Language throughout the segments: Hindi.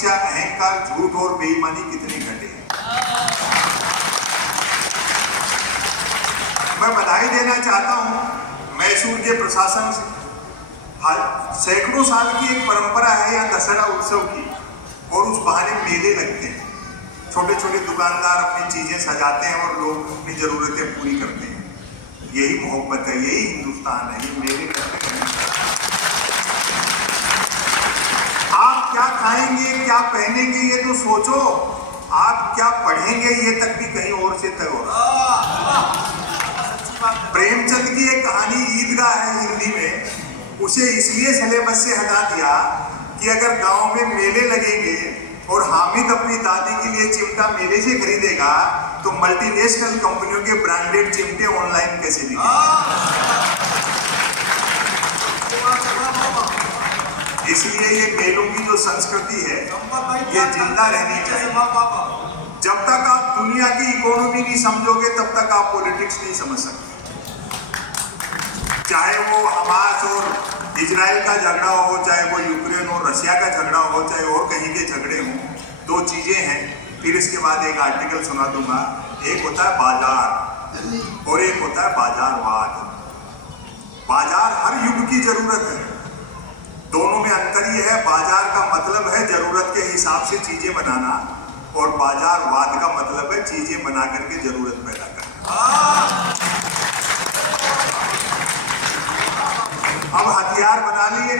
ईर्ष्या, अहंकार, झूठ और बेईमानी कितने घटे हैं। मैं बधाई देना चाहता हूं मैसूर के प्रशासन से। सैकड़ों साल की एक परंपरा है यहाँ दशहरा उत्सव की, और उस बहाने मेले लगते हैं। छोटे छोटे दुकानदार अपनी चीजें सजाते हैं और लोग अपनी जरूरतें पूरी करते हैं। यही मोहब्बत है, यही हिंदुस्तान है, ये मेले करते हैं। आप क्या खाएंगे, क्या पहनेंगे, ये तो सोचो। आप क्या पढ़ेंगे, ये तक भी कहीं और से तय हो रहा। प्रेमचंद की एक कहानी ईदगाह है हिंदी में, उसे इसलिए सिलेबस से हटा दिया कि अगर गांव में मेले लगेंगे और हामिद अपनी दादी के लिए चिमटा मेले से खरीदेगा तो मल्टीनेशनल कंपनियों के ब्रांडेड चिमटे ऑनलाइन कैसे दिखेंगे। इसलिए ये मेलों की जो संस्कृति है ये जिंदा रहनी चाहिए। जब तक आप दुनिया की इकोनॉमी नहीं समझोगे तब तक आप पॉलिटिक्स नहीं समझ सकते। चाहे वो हमास और इजराइल का झगड़ा हो, चाहे वो यूक्रेन और रशिया का झगड़ा हो, चाहे और कहीं के झगड़े हों, दो चीजें हैं। फिर इसके बाद एक आर्टिकल सुना दूंगा। एक होता है बाजार और एक होता है बाजारवाद। बाजार हर युग की जरूरत है, दोनों में अंतर यह है, बाजार का मतलब है जरूरत के हिसाब से चीजें बनाना, और बाजारवाद का मतलब है चीजें बना करके जरूरत पैदा करना। अब हथियार बना लिए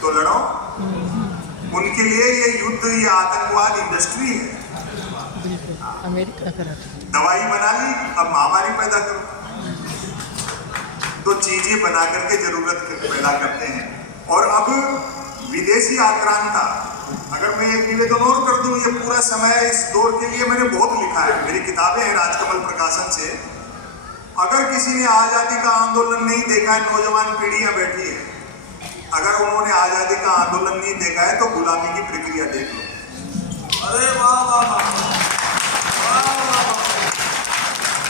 तो लड़ो, उनके लिए ये युद्ध, ये आतंकवाद इंडस्ट्री है। अमेरिका करा दवाई बना ली, अब महामारी पैदा करो। तो चीजें बना करके जरूरत पैदा करते हैं। और अब विदेशी आक्रांता, अगर मैं एक निवेदन और कर दूं, ये पूरा समय इस दौर के लिए मैंने बहुत लिखा है, मेरी किताबें हैं राजकमल प्रकाशन से। अगर किसी ने आजादी का आंदोलन नहीं देखा है, नौजवान पीढ़ियां बैठी है, अगर उन्होंने आजादी का आंदोलन नहीं देखा है तो गुलामी की प्रक्रिया देख लो। अरे वाह वाह वाह,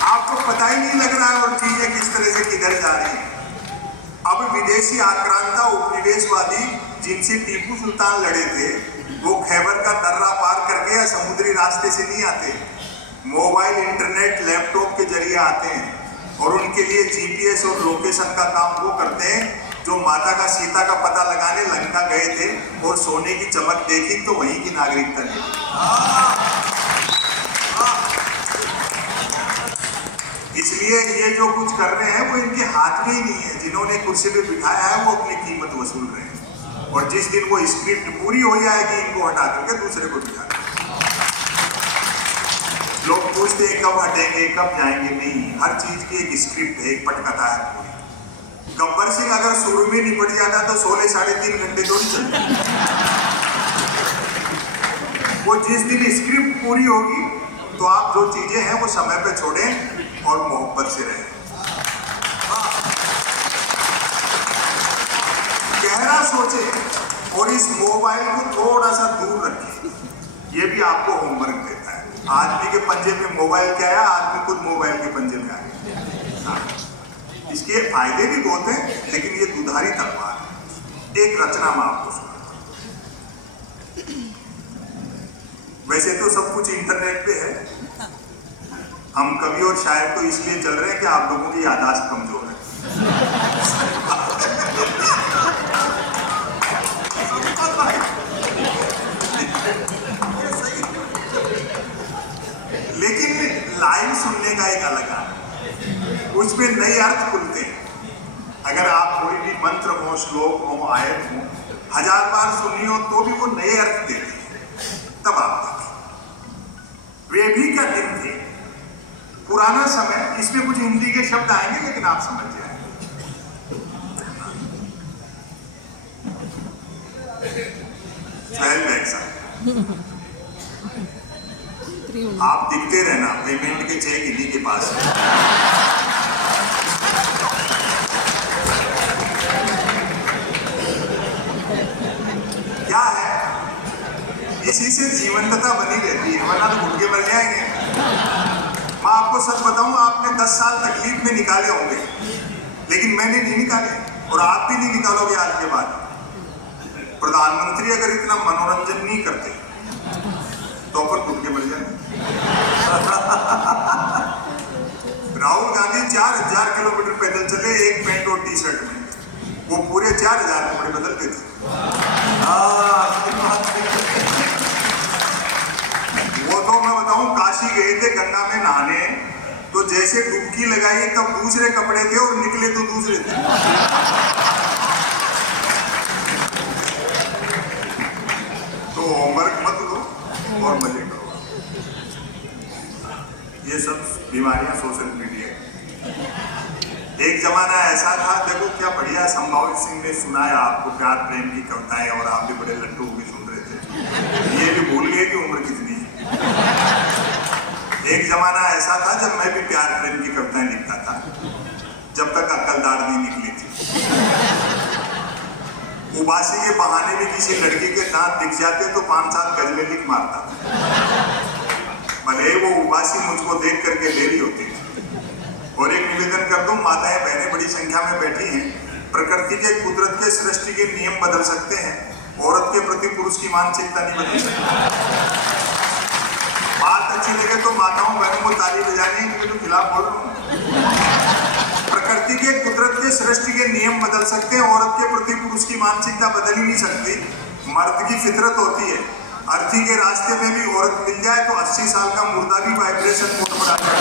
आपको पता ही नहीं लग रहा है और चीजें किस तरह से किधर जा रही हैं। अब विदेशी आक्रांता, उपनिवेशवादी जिनसे टीपू सुल्तान लड़े थे, वो खैबर का दर्रा पार करके या समुद्री रास्ते से नहीं आते, मोबाइल, इंटरनेट, लैपटॉप के जरिए आते हैं। और उनके लिए जीपीएस और लोकेशन का काम वो करते हैं जो माता का, सीता का पता लगाने लंका गए थे और सोने की चमक देखी तो वहीं की नागरिकता ली। इसलिए ये जो कुछ कर रहे हैं वो इनके हाथ में ही नहीं है। जिन्होंने कुर्सी पे बिठाया है वो अपनी कीमत वसूल रहे हैं, और जिस दिन वो स्क्रिप्ट पूरी हो जाएगी इनको हटा करके दूसरे को बिठा देंगे। लोग पूछते हैं कब हटेंगे, कब जाएंगे। नहीं, हर चीज की एक स्क्रिप्ट है, एक पटकथा है पूरी। गब्बर सिंह अगर शुरू में निपट जाता तो 16 साढ़े 3 घंटे थोड़ी चलते। वो जिस दिन स्क्रिप्ट पूरी होगी तो आप जो चीजें हैं वो समय पे छोड़ें और मोहब्बत से रहें। गहरा सोचें और इस मोबाइल को थोड़ा सा दूर रखें। ये भी आपको होमवर्क देता है। आदमी के पंजे में मोबाइल क्या है, आदमी खुद मोबाइल के पंजे में आया। इसके फायदे भी बहुत हैं, लेकिन ये दुधारी तलवार है। एक रचना में आपको सुनाता हूं। वैसे तो सब कुछ इंटरनेट पे है, हम कवि और शायर तो इसलिए चल रहे हैं कि आप लोगों की याददाश्त कमजोर है। लेकिन लाइन सुनने का एक अलग है, उसमें नए अर्थ खुलते हैं। अगर आप कोई भी मंत्र हो, श्लोक हो, आयत हो, 1000 बार सुनी हो तो भी वो नए अर्थ देते हैं। तब आप वे भी क्या दिन थे, पुराना समय। इसमें कुछ हिंदी के शब्द आएंगे लेकिन आप समझ जाएंगे। आप दिखते रहना, पेमेंट के चेक इन्हीं के पास है। क्या है, इसी से जीवंतता बनी रहती है, वरना तो भूखे मर जाएंगे। मैं आपको सच बताऊं, आपने 10 साल तकलीफ में निकाले होंगे, लेकिन मैंने नहीं निकाले और आप भी नहीं निकालोगे आज के बाद। प्रधानमंत्री अगर इतना मनोरंजन नहीं करते तो अपन टूट के मर जाए। राहुल गांधी 4000 किलोमीटर पैदल चले एक पैंट और टी शर्ट में, वो पूरे 4000 कपड़े बदलते थे। वो तो मैं बताऊं, काशी गए थे गंगा में नहाने, तो जैसे डुबकी लगाई तब दूसरे कपड़े थे और निकले तो दूसरे थे। तो होमवर्क मत लो और मजे करो। ये सब बीमारियां सोशल मीडिया। एक जमाना ऐसा था, देखो क्या बढ़िया संभावित सिंह ने सुनाया आपको प्यार प्रेम की कविताएं, और आप भी बड़े लट्टू भी सुन रहे थे। ये भी भूल गए कि उम्र कितनी है। एक जमाना ऐसा था जब मैं भी प्यार प्रेम की कविताएं लिखता था, जब तक अक्लदार नहीं निकली थी। उबासी के बहाने भी किसी लड़की के दांत दिख जाते तो 5-7 गजलें लिख मारता था, भले वो उबासी मुझको देख करके ले रही होती थी। और एक निवेदन कर दूं, माताएं बहनें बड़ी संख्या में बैठी हैं, प्रकृति के कुदरत के सृष्टि के नियम बदल सकते हैं, औरत के प्रति पुरुष की मानसिकता नहीं बदल सकती। बात अच्छी लगे तो माताओं बहनों को ताली बजानी है, क्योंकि तो खिलाफ बोल रहा हूं। प्रकृति के कुदरत के सृष्टि के नियम बदल सकते हैं, औरत के प्रति पुरुष की मानसिकता बदल ही नहीं सकती। मर्द की फितरत होती है, अर्थी के रास्ते में भी औरत मिल जाए तो 80 साल का मुर्दा भी वाइब्रेशन मोड पर आ जाए।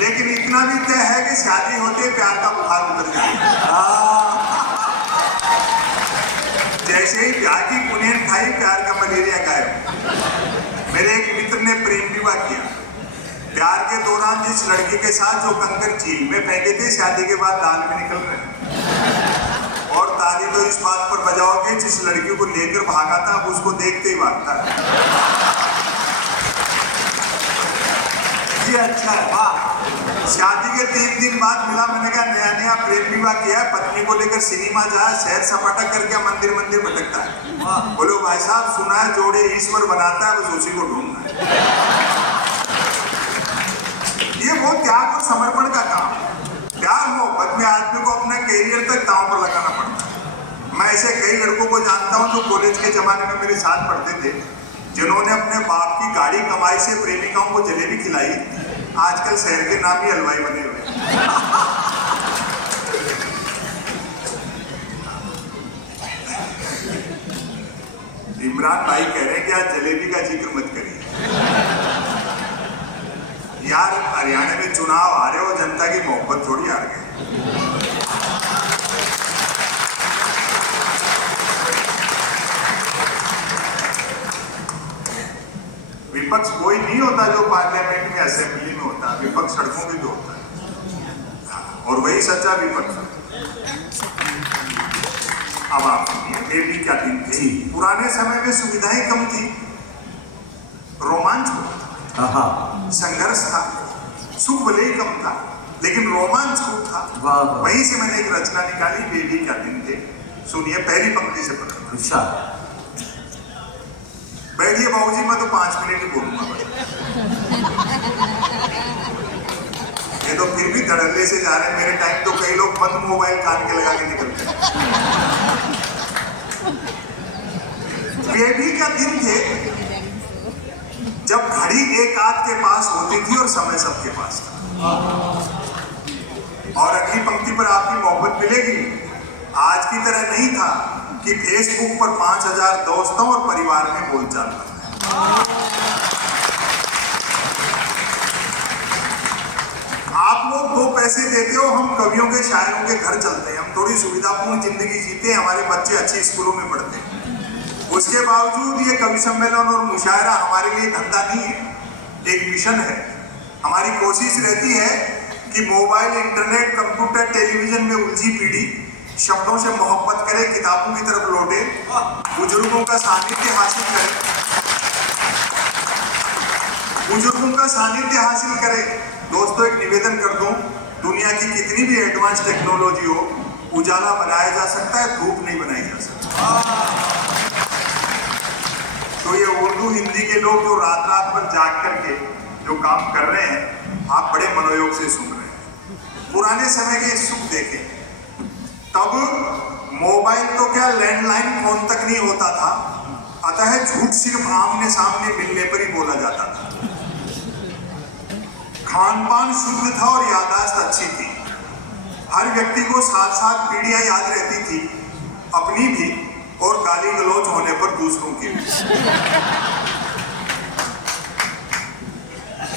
लेकिन इतना भी तय है कि शादी होते प्यार का बुखार उतर जाए। जैसे ही प्यार की पुनेन खाई, प्यार का मलेरिया गायब। मेरे एक मित्र ने प्रेम विवाह किया। प्यार के दौरान जिस लड़की के साथ जो कंकर झील में फेंके थे, शादी के बाद दाल में निकल रहे। और ताली तो इस बात पर बजाओगे, जिस लड़की को लेकर भागा था अब उसको देखते ही भागता है। ये अच्छा है, वाह। शादी के 3 दिन बाद मिला, मैंने कहा नया नया प्रेम विवाह किया है, पत्नी को लेकर सिनेमा जाए, सैर सपाटा करके मंदिर मंदिर भटकता है। बोलो भाई साहब, सुना है जोड़े ईश्वर बनाता है, बस उसी को ढूंढना है। ये वो त्याग और समर्पण का काम। प्यार मोहब्बत में आदमी को अपना कैरियर तक दांव पर लगाना पड़ता है। मैं ऐसे कई लड़कों को जानता हूं जो कॉलेज के जमाने में मेरे साथ पढ़ते थे, जिन्होंने अपने बाप की गाड़ी कमाई से प्रेमिकाओं को जलेबी खिलाई, आजकल शहर के नाम ही हलवाई बने हुए। इमरान भाई कह रहे हैं कि आज जलेबी का जिक्र मत करिए यार। हरियाणा में चुनाव आ रहे हो, जनता की मोहब्बत थोड़ी हार गए। विपक्ष कोई नहीं होता जो पार्लियामेंट में असेंबली में होता है, विपक्ष सड़कों में भी होता है, और वही सच्चा विपक्ष। अब आप बेबी क्या दिन थी। पुराने समय में सुविधाएं कम थी, रोमांच था, संघर्ष था, सुख भले ही कम था, लेकिन रोमांच खूब था। वहीं से मैंने एक रचना निकाली, बेबी क्या दिन थे। सुनिए, पहली पंक्ति से पढ़ना। बैठिए बाबूजी, मैं तो 5 मिनट ही बोलूंगा बस। ये तो फिर भी धड़ल्ले से जा रहे हैं। मेरे टाइम तो कई लोग बंद मोबाइल कान के लगा के निकलते हैं। बेबी का दिन थे जब घड़ी एक आध के पास होती थी और समय सबके पास था। और अगली पंक्ति पर आपकी मोहब्बत मिलेगी। आज की तरह नहीं था कि फेसबुक पर 5000 दोस्तों और परिवार में बोलचाल करना है। आप लोग 2 पैसे देते हो, हम कवियों के शायरों के घर चलते हैं, हम थोड़ी सुविधापूर्ण जिंदगी जीते हैं, हमारे बच्चे अच्छी स्कूलों में पढ़ते हैं। उसके बावजूद ये कवि सम्मेलन और मुशायरा हमारे लिए धंधा नहीं है, एक मिशन है। हमारी कोशिश रहती है कि मोबाइल, इंटरनेट, कंप्यूटर, टेलीविजन में उलझी पीढ़ी शब्दों से मोहब्बत करे, किताबों की तरफ लौटे, बुजुर्गों का सानिध्य हासिल करे, दोस्तों एक निवेदन कर दूं, दुनिया की कितनी भी एडवांस टेक्नोलॉजी हो, उजाला बनाया जा सकता है, धूप नहीं बनाई जा सकती। तो ये उर्दू हिंदी के लोग जो रात रात भर जाग करके जो काम कर रहे हैं, आप बड़े मनोयोग से सुन रहे हैं। पुराने समय के सुख देखें, तब मोबाइल तो क्या लैंडलाइन फोन तक नहीं होता था, अतः झूठ सिर्फ आमने सामने मिलने पर ही बोला जाता था। खान पान शुद्ध था और याददाश्त अच्छी थी। हर व्यक्ति को 7-7 पीढ़ियां याद रहती थी, अपनी भी और गाली गलौज होने पर दूसरों की भी।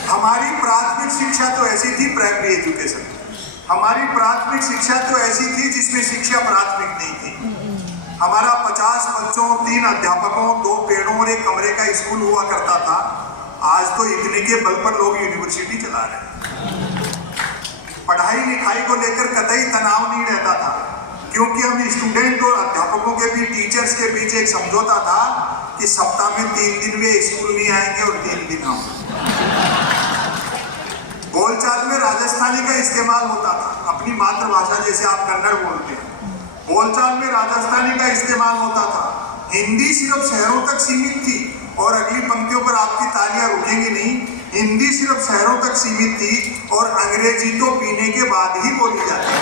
हमारी प्राथमिक शिक्षा तो ऐसी थी, प्राइमरी एजुकेशन, हमारी प्राथमिक शिक्षा तो ऐसी थी जिसमें शिक्षा प्राथमिक नहीं थी। हमारा 50 बच्चों, 3 अध्यापकों, 2 पेड़ों और 1 कमरे का स्कूल हुआ करता था। आज तो इतने के बल पर लोग यूनिवर्सिटी चला रहे हैं। पढ़ाई लिखाई को लेकर कतई तनाव नहीं रहता था, क्योंकि हम स्टूडेंट और अध्यापकों के बीच, टीचर्स के बीच एक समझौता था कि सप्ताह में 3 दिन वे स्कूल नहीं आएंगे और 3 दिन हम। बोलचाल में राजस्थानी का इस्तेमाल होता था, अपनी मातृभाषा जैसे आप कन्नड़ बोलते हैं, बोलचाल में राजस्थानी का इस्तेमाल होता था। हिंदी सिर्फ शहरों तक सीमित थी, और अगली पंक्तियों पर आपकी तालियां रुकेंगी नहीं। हिंदी सिर्फ शहरों तक सीमित थी और अंग्रेजी तो पीने के बाद ही बोली जाती है।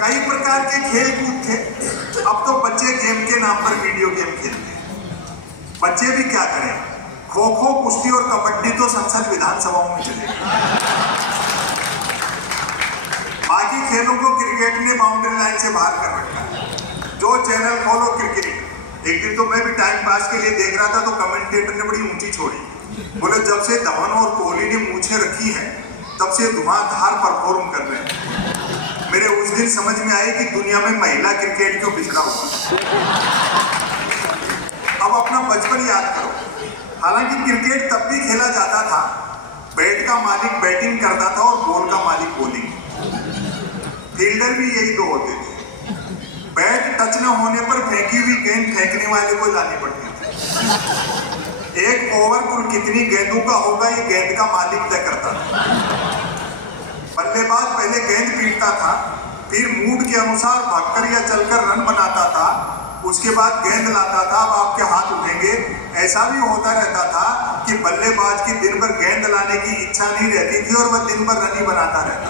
कई प्रकार के खेल कूद थे। अब तो बच्चे गेम के नाम पर वीडियो गेम खेलते हैं। बच्चे भी क्या करें, खो खो, कुश्ती और कबड्डी तो संसद विधानसभाओं में चलेगी। बाकी खेलों को क्रिकेट ने बाउंड्री लाइन से बाहर कर रखा है। जो चैनल खोलो क्रिकेट। एक दिन तो मैं भी टाइम पास के लिए देख रहा था, तो कमेंटेटर ने बड़ी ऊंची छोड़ी, बोले जब से धवन और कोहली ने मूछें रखी हैं तब से धुआंधार परफॉर्म कर रहे हैं। मेरे उस दिन समझ में आई कि दुनिया में महिला क्रिकेट क्यों पिछड़ा हुआ। अब अपना बचपन याद करो। हालांकि क्रिकेट तब भी खेला जाता था, बैट का मालिक बैटिंग करता था और बॉल का मालिक बॉलिंग। फील्डर भी यही 2 होते थे। बैट टच न होने पर फेंकी हुई गेंद फेंकने वाले को लानी पड़ती थी। एक ओवर कुल कितनी गेंदों का होगा, ये गेंद का मालिक तय करता था। बल्लेबाज पहले गेंद पीटता था, फिर मूड के अनुसार भागकर या चलकर रन बनाता था, उसके बाद गेंद लाता था। अब आपके हाथ उठेंगे। ऐसा भी होता रहता था कि बल्लेबाज की दिन भर गेंद लाने की इच्छा नहीं रहती थी और वह दिन भर रन ही बनाता रहता।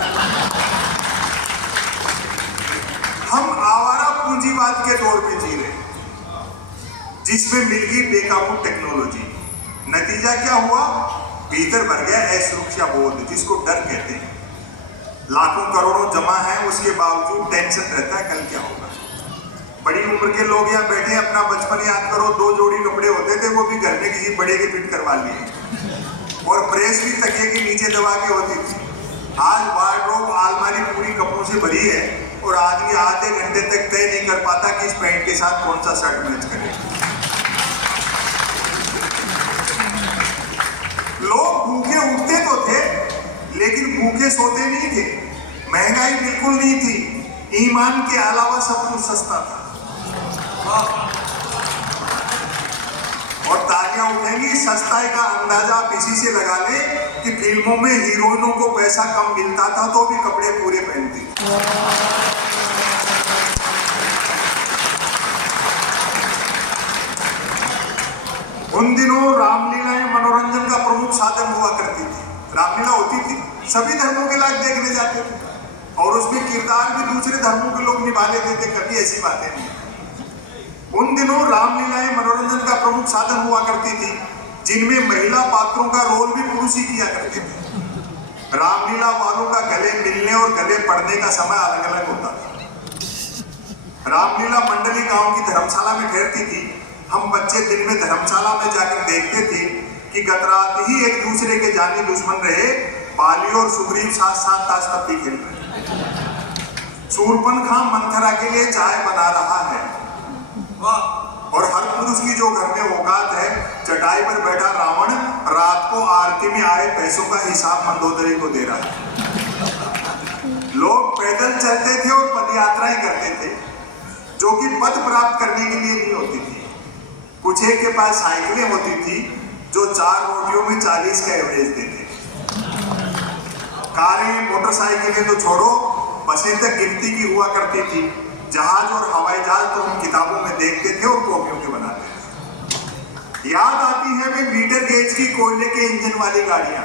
हम आवारा पूंजीवाद के दौर में जी रहे, जिसमें मिल गई बेकाबू टेक्नोलॉजी। नतीजा क्या हुआ, भीतर भर गया असुरक्षा बोध, जिसको डर कहते हैं। लाखों करोड़ों जमा है, उसके बावजूद टेंशन रहता है कल क्या होगा। बड़ी उम्र के लोग यहाँ बैठे, अपना बचपन याद करो। 2 जोड़ी कपड़े होते थे, वो भी घर में किसी बड़े के फिट करवा लिए, और प्रेस भी तकिए के नीचे दबा के होती थी। आज वार्डरोब, अलमारी पूरी कपड़ों से भरी है, और आदमी आधे घंटे तक तय नहीं कर पाता कि इस पैंट के साथ कौन सा शर्ट मैच करे। लोग भूखे उठते तो थे, लेकिन भूखे सोते नहीं थे। महंगाई बिल्कुल नहीं थी, ईमान के अलावा सब कुछ सस्ता था। और तालियां उठेंगी, सस्ताई का अंदाजा आप इसी से लगा ले कि फिल्मों में हीरोइनों को पैसा कम मिलता था तो भी कपड़े पूरे पहनती। उन दिनों रामलीलाएं मनोरंजन का प्रमुख साधन हुआ करती थी। रामलीला होती थी, सभी धर्मों के लोग देखने जाते थे, और उसमें किरदार भी दूसरे धर्मों के लोग निभा लेते थे। कभी ऐसी बातें नहीं। उन दिनों रामलीलाएं मनोरंजन का प्रमुख साधन हुआ करती थी, जिनमें महिला पात्रों का रोल भी पुरुष ही किया करते थे। रामलीला वालों का गले मिलने और गले पड़ने का समय अलग अलग होता था। रामलीला मंडली गांव की धर्मशाला में ठहरती थी। हम बच्चे दिन में धर्मशाला में जाकर देखते थे कि गत रात ही एक दूसरे के जानी दुश्मन रहे बाली और सुग्रीव साथ साथ ताश पत्ती खेल रहे। शूर्पणखा मंथरा के लिए चाय बना रहा है, और हर पुरुष की जो घर में औकात है, चटाई पर बैठा रावण रात को आरती में आए पैसों का हिसाब मंदोदरी को दे रहा है। लोग पैदल चलते थे और पद यात्राएं करते थे, जो कि पद प्राप्त करने के लिए नहीं होती थी। कुछ एक के पास साइकिलें होती थी जो 4 रोटियों में 40 का एवरेज देते। कारें, मोटरसाइकिलें तो छोड़ो, बसें तक गिनती की हुआ करती थी। जहाज और हवाई जहाज तो हम किताबों में देखते थे और कॉपियों के बनाते थे। याद आती है वे मीटर गेज की कोयले के इंजन वाली गाड़ियां।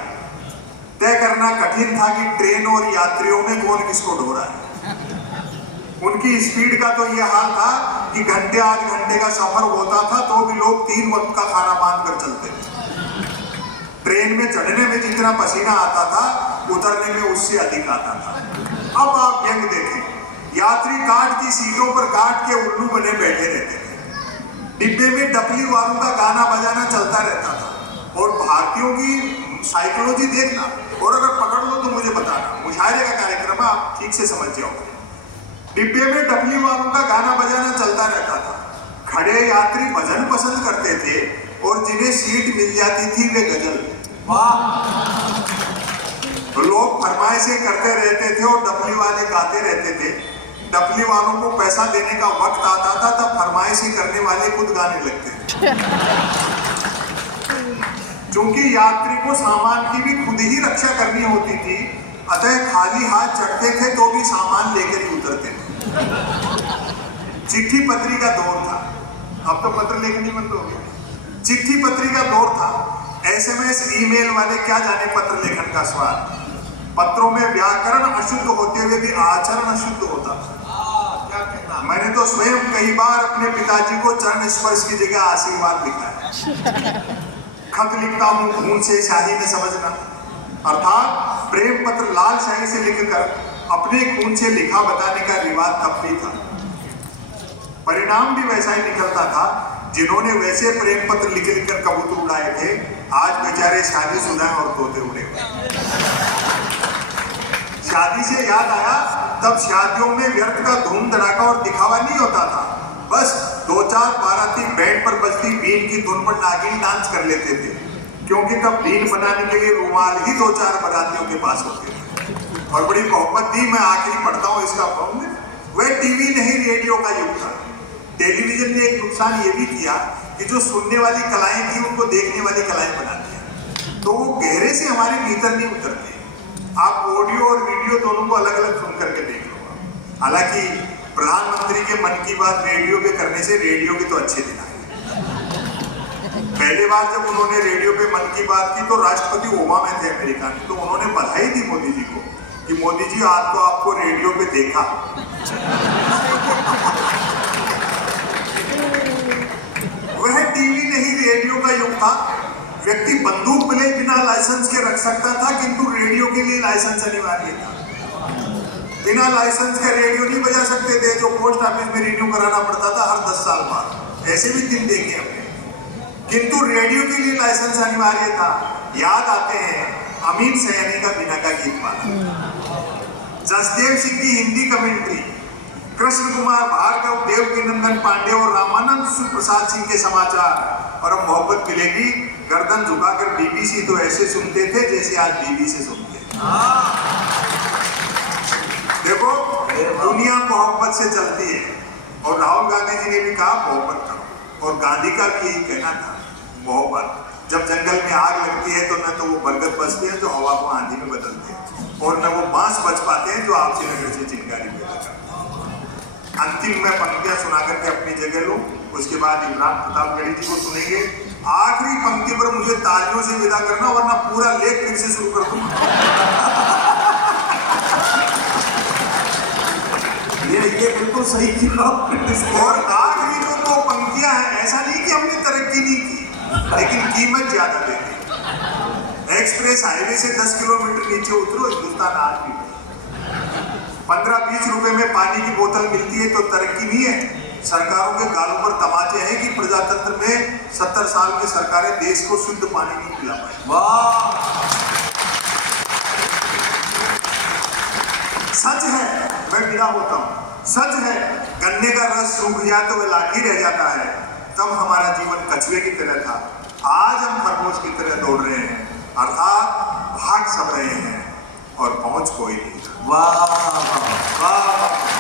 तय करना कठिन था कि ट्रेन और यात्रियों में कौन किसको ढो रहा है। उनकी स्पीड का तो यह हाल था कि घंटे 8 घंटे का सफर होता था तो भी लोग 3 वक्त का खाना बांध कर चलते थे। ट्रेन में चढ़ने में जितना पसीना आता था उतरने में उससे अधिक आता था। अब आप व्यंग देखें, यात्री काट की सीटों पर काट के उल्लू बने बैठे रहते थे। डिब्बे में डपली वालों का गाना बजाना चलता रहता था। और भारतीयों की साइकोलॉजी देखना, और अगर पकड़ लो तो मुझे बताना, मुशायरे का कार्यक्रम है, आप ठीक से समझ जाओगे। डिब्बे में डपली वालों का गाना बजाना चलता रहता था। खड़े यात्री भजन पसंद करते थे और जिन्हें सीट मिल जाती थी वे गजल। वाह! लोग फरमाइशें करते रहते थे और डपली वाले गाते रहते थे। डपली वालों को पैसा देने का वक्त आता था तब फरमाइशें करने वाले खुद गाने लगते थे। चूंकि यात्री को सामान की भी खुद ही रक्षा करनी होती थी, अतः खाली हाथ चढ़ते थे तो भी सामान लेकर ही उतरते थे। चिट्ठी पत्री का दौर था। अब तो पत्र लेखन ही बंद हो गया। चिट्ठी पत्री का दौर था। SMS ईमेल वाले क्या जाने पत्र लेखन का स्वाद। पत्रों में व्याकरण अशुद्ध होते हुए भी आचरण अशुद्ध होता था। मैंने तो स्वयं कई बार अपने पिताजी को चरण स्पर्श की जगह आशीर्वाद लिखा है। खत लिखता हूँ खून से शाही में समझना, अर्थात प्रेम पत्र लाल शाही से लिखकर अपने खून से लिखा बताने का रिवाज तब भी था। परिणाम भी वैसा ही निकलता था। जिन्होंने वैसे प्रेम पत्र लिख लिखकर कबूतर उड़ाए थे, आज बेचारे शादीशुदा और तोते उड़े हुए। शादी से याद आया, तब शादियों में व्यर्थ का धूम धड़ाका और दिखावा नहीं होता था। बस 2-4 बाराती बैंड पर बजती बीन की धुन पर नागिन डांस कर लेते थे, क्योंकि तब बीन बनाने के लिए रुमाल ही 2-4 बारातियों के पास होते थे। और बड़ी मोहब्बत थी। मैं आखिरी पढ़ता हूँ इसका फॉर्म। वह टीवी नहीं रेडियो का युग था। टेलीविजन ने एक नुकसान ये भी किया कि जो सुनने वाली कलाएं थी उनको देखने वाली कलाएं बना दिया, तो वो गहरे से हमारे भीतर नहीं उतरते। आप ऑडियो और वीडियो दोनों को अलग अलग सुन करके देख लो। हालांकि प्रधानमंत्री के मन की बात रेडियो पे करने से रेडियो के तो अच्छे दिन आए। पहली बार जब उन्होंने रेडियो पे मन की बात की तो राष्ट्रपति ओबामा थे अमेरिका में, तो उन्होंने बधाई दी मोदी जी को कि मोदी जी आज तो आपको रेडियो पे देखा। वह टीवी नहीं रेडियो का युग था। व्यक्ति बंदूक मिले बिना लाइसेंस के रख सकता था, किंतु रेडियो के लिए लाइसेंस अनिवार्य था। बिना लाइसेंस का रेडियो नहीं बजा सकते थे, जो पोस्ट ऑफिस में रिन्यू कराना पड़ता था हर 10 साल बाद। ऐसे भी दिन देखे हमने, किंतु रेडियो के लिए लाइसेंस अनिवार्य था। याद आते हैं अमीन सयानी का बिना का गीत माला, जसदेव सिंह की हिंदी कमेंट्री, कृष्ण कुमार भार्गव, देवकीनंदन पांडे और रामानंद सुप्रसाद सिंह के समाचार। और अब मोहब्बत मिलेगी, गर्दन झुकाकर BBC तो ऐसे सुनते थे जैसे आज बीबी से सुनते हैं। देखो, दुनिया मोहब्बत से चलती है। और राहुल गांधी जी ने भी कहा मोहब्बत करो, और गांधी का भी यही कहना था, मोहब्बत। जब जंगल में आग लगती है तो न तो वो बरगद बचते हैं जो हवा को आंधी में बदलते हैं, और न वो बांस बच पाते हैं जो आपसी नगर से चिंगारी पैदा करते हैं। अंतिम मैं पंक्तियां सुना करके अपनी जगह लूं, उसके बाद इमरान प्रतापगढ़ी जी को सुनेंगे। आखिरी पंक्ति पर मुझे तालियों से विदा करना, वरना पूरा लेख फिर से शुरू कर दूंगा। ये बिल्कुल सही किया। और आखिरी जो 2 पंक्तियां हैं, ऐसा नहीं कि हमने तरक्की नहीं की, लेकिन कीमत ज्यादा देती। एक्सप्रेस हाईवे से 10 किलोमीटर नीचे उतरो, हिंदुस्तान आज भी 15-20 रुपए में पानी की बोतल मिलती है तो तरक्की नहीं है। सरकारों के गालों पर तमाचे हैं कि प्रजातंत्र में 70 साल की सरकारें देश को शुद्ध पानी नहीं पिला पाई। वाह! सच है, मैं विदा होता हूँ। सच है, गन्ने का रस सूख जाए तो वह लाठी रह जाता है। तब हमारा जीवन कछुए की तरह था, आज हम खरगोश की तरह दौड़ रहे हैं, अर्थात भाग सब रहे हैं और पहुंच कोई नहीं। वाह वाह वाह।